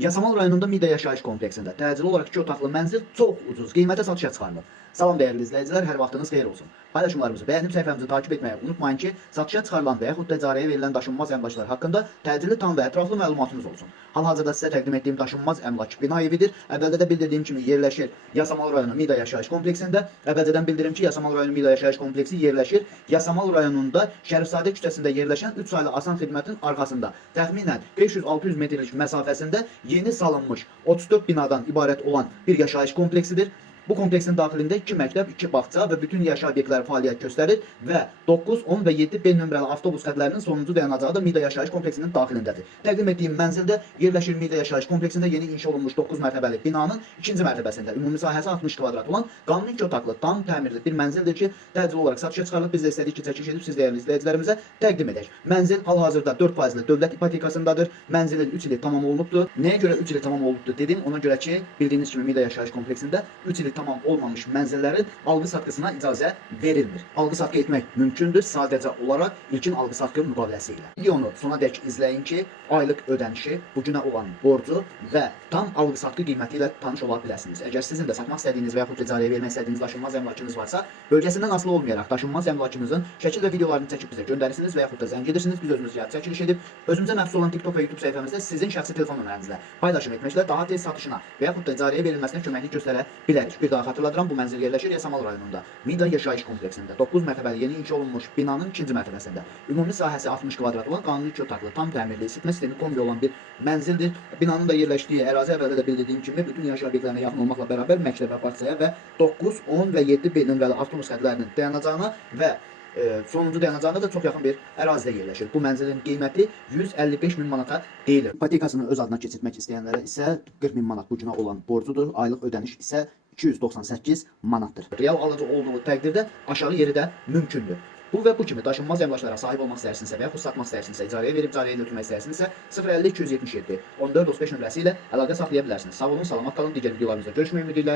Yasamal rayonunda Mida yaşayış kompleksində təcili olaraq 2 otaqlı mənzil çox ucuz qiymətə satışa çıxarılıb. Salam dəyərli izləyicilər, hər vaxtınız xeyir olsun. Paylaşımlarımızı bəyənib səhifəmizi takip etməyi unutmayın ki, satışa çıxarılan və yaxud da icarəyə verilən daşınmaz əmlaklar haqqında təcili, tam və ətraflı məlumatınız olsun. Hal-hazırda sizə təqdim etdiyim daşınmaz əmlak bina evidir. Əvvəldə də bildirdiyim kimi yerləşir Yasamal rayonu Mida yaşayış kompleksində. Əvvəlcədən bildirim ki, Yasamal rayonu Mida yaşayış kompleksi yerləşir Yasamal rayonunda Şərifzadə küçəsində yerləşən 3 saylı Asan xidmətin arxasında. Təxminən 500-600 metrlik məsafəsində yeni salınmış 34 binadan ibarət olan bir yaşayış kompleksidir. Bu kompleksin daxilində 2 məktəb, 2 bağça və bütün yaşayış obyektləri fəaliyyət göstərir və 9, 10 və 7 B nömrəli avtobus xətlərinin sonuncu dayanacağı da Mida yaşayış kompleksinin daxilindədir. Təqdim etdiyim mənzildə yerləşir Mida yaşayış kompleksində yeni inşa olunmuş 9 mərtəbəli binanın 2-ci mərtəbəsində ümumi sahəsi 60 kvadrat olan qanuni 2 otaqlı, tam təmirli bir mənzildir ki, təcili olaraq satışa çıxarılıb. Biz də istədik ki, çəkiliş edib siz dəyərli izləyicilərimizə təqdim edək. Mənzil hal-hazırda 4%li dövlət ipotekasındadır. Mənzilin 3 ili tamam olunubdur. Nəyə görə 3 ili tamam olunubdur dedim? Ona görə ki, bildiyiniz kimi Mida yaşayış kompleksində 3 ili tamam olmamış mənzillərin alqı-satqısına icazə verilmir. Alqı-satqı etmək mümkündür sadəcə olaraq ilkin alqı-satqı müqaviləsi ilə. Videonu sonadək izləyin ki, aylıq ödənişi, bu günə olan borcu və tam alqı-satqı qiyməti ilə tanış ola biləsiniz. Əgər sizin də satmaq istədiyiniz və yaxud icarəyə vermək istədiyiniz daşınmaz əmlakınız varsa, bölgəsindən asılı olmayaraq daşınmaz əmlakınızın şəkil və videolarını çəkib bizə göndərirsiniz və yaxud da zəng edirsiniz. Biz özümüz gəlib çəkiliş edib özümüzə məxsus olan TikTok və YouTube səhifəmizdə sizin şəxsi telefon nömrənizlə paylaşım etməklə daha tez satışına və yaxud da icarəyə verilməsinə köməklik göstərə bilərik. Bir daha xatırladıram, bu mənzil yerləşir Yasamal rayonunda Mida yaşayış kompleksində 9 mərtəbəli yeni inşa olunmuş binanın 2-ci mərtəbəsində. Ümumi sahəsi 60 kvadrat olan qanuni 2 otaqlı, tam təmirli, isitmə sistemi kombi olan bir mənzildir. Binanın da yerləşdiyi ərazi əvvəldə də bildirdiyim kimi bütün yaşayış obyektlərinə yaxın olmaqla bərabər məktəb və bağçaya və 9, 10 və 7 B nömrəli avtobus xətlərinin dayanacağına və sonuncu dayanacağında da çox yaxın bir ərazidə yerləşir. Bu mənzilin qiyməti 155 min manata deyilir. İpotekasını öz adına keçirmək istəyənlərə isə 40 min manat bu günə olan borcudur. Aylıq ödəniş isə 298 manatdır. Real alıcı olduğu təqdirdə aşağı yeri də mümkündür. Bu və bu kimi daşınmaz əmlaklara sahib olmaq istəyirsinizsə və yaxud satmaq istəyirsinizsə, icarəyə verib icarəyə götürmək istəyirsinizsə 050 277 14 35 nömrəsi ilə əlaqə saxlaya bilərsiniz. Sağ olun, salamat qalın. Digər videolarımızda görüşmək ümidi ilə.